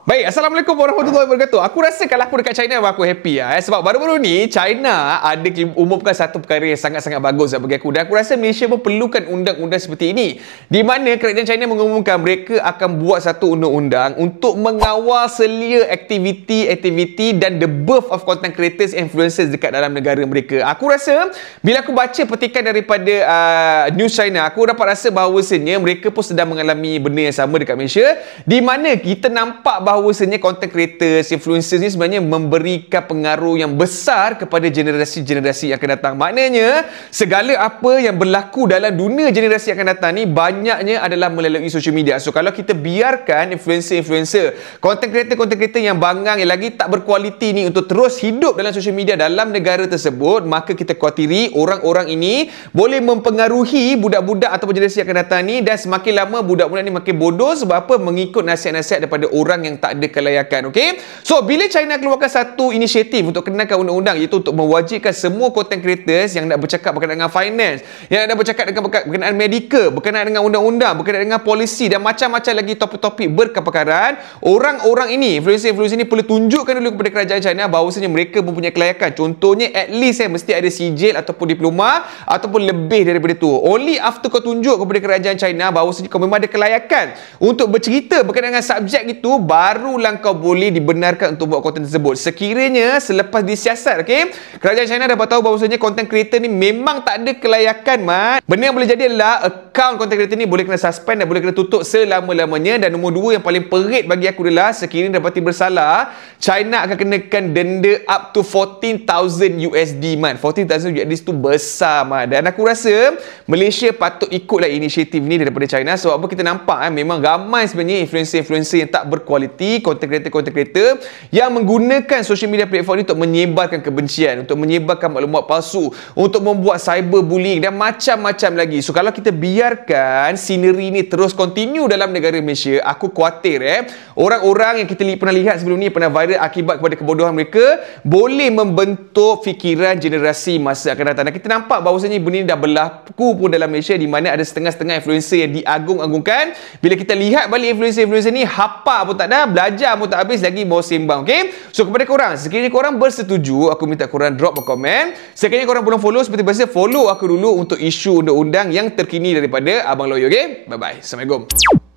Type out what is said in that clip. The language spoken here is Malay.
Baik, Assalamualaikum warahmatullahi wabarakatuh. Aku rasa kalau aku dekat China, aku happy lah. Sebab baru-baru ni, China ada umumkan satu perkara yang sangat-sangat bagus bagi aku. Dan aku rasa Malaysia pun perlukan undang-undang seperti ini. Di mana kerajaan China mengumumkan mereka akan buat satu undang-undang untuk mengawal selia aktiviti dan the birth of content creators and influencers dekat dalam negara mereka. Aku rasa, bila aku baca petikan daripada News China, aku dapat rasa bahawasanya mereka pun sedang mengalami benda yang sama dekat Malaysia. Di mana kita nampak bahawasanya content creators, influencers ni sebenarnya memberikan pengaruh yang besar kepada generasi-generasi yang akan datang. Maknanya, segala apa yang berlaku dalam dunia generasi yang akan datang ni banyaknya adalah melalui social media. So, kalau kita biarkan influencer-influencer, content creator yang bangang, yang lagi tak berkualiti ni untuk terus hidup dalam social media dalam negara tersebut, maka kita khawatiri orang-orang ini boleh mempengaruhi budak-budak ataupun generasi yang akan datang ni, dan semakin lama budak-budak ni makin bodoh. Sebab apa? Mengikut nasihat-nasihat daripada orang yang tak ada kelayakan. Okey? So, bila China keluarkan satu inisiatif untuk kenakan undang-undang, iaitu untuk mewajibkan semua content creators yang nak bercakap berkenaan dengan finance, yang nak bercakap berkenaan medical, berkenaan dengan undang-undang, berkenaan dengan polisi dan macam-macam lagi topik-topik berkepakaran, orang-orang ini, influencer-influencer ini perlu tunjukkan dulu kepada kerajaan China bahawasanya mereka mempunyai kelayakan. Contohnya, at least mesti ada sijil ataupun diploma ataupun lebih daripada tu. Only after kau tunjuk kepada kerajaan China bahawasanya kau memang ada kelayakan untuk bercerita berkenaan dengan subjek itu, barulah kau boleh dibenarkan untuk buat konten tersebut. Sekiranya selepas disiasat, okey, kerajaan China dapat tahu bahawasanya content creator ni memang tak ada kelayakan, man. Benda yang boleh jadi adalah akaun content creator ni boleh kena suspend dan boleh kena tutup selama-lamanya. Dan nombor dua yang paling perit bagi aku adalah, sekiranya dapati bersalah, China akan kenakan denda up to 14,000 USD, man. 14,000 USD tu besar, man. Dan aku rasa Malaysia patut ikutlah inisiatif ni daripada China. Sebab apa, kita nampak memang ramai sebenarnya influencer-influencer yang tak berkualiti, content creator yang menggunakan social media platform ini untuk menyebarkan kebencian, untuk menyebarkan maklumat palsu, untuk membuat cyberbullying dan macam-macam lagi. So, kalau kita biarkan scenery ni terus continue dalam negara Malaysia, aku khawatir orang-orang yang kita pernah lihat sebelum ni, pernah viral akibat kepada kebodohan mereka, boleh membentuk fikiran generasi masa akan datang. Dan kita nampak bahawasanya benda ni dah berlaku pun dalam Malaysia, di mana ada setengah-setengah influencer yang diagung-agungkan. Bila kita lihat balik influencer-influencer ni, hafal pun tak ada, belajar pun tak habis, lagi mau sembang. Okay? So, kepada korang, sekiranya korang bersetuju, aku minta korang drop a komen. Sekiranya korang belum follow, seperti biasa, follow aku dulu untuk isu undang-undang yang terkini daripada Abang Lawyer. Okay? Bye-bye. Assalamualaikum.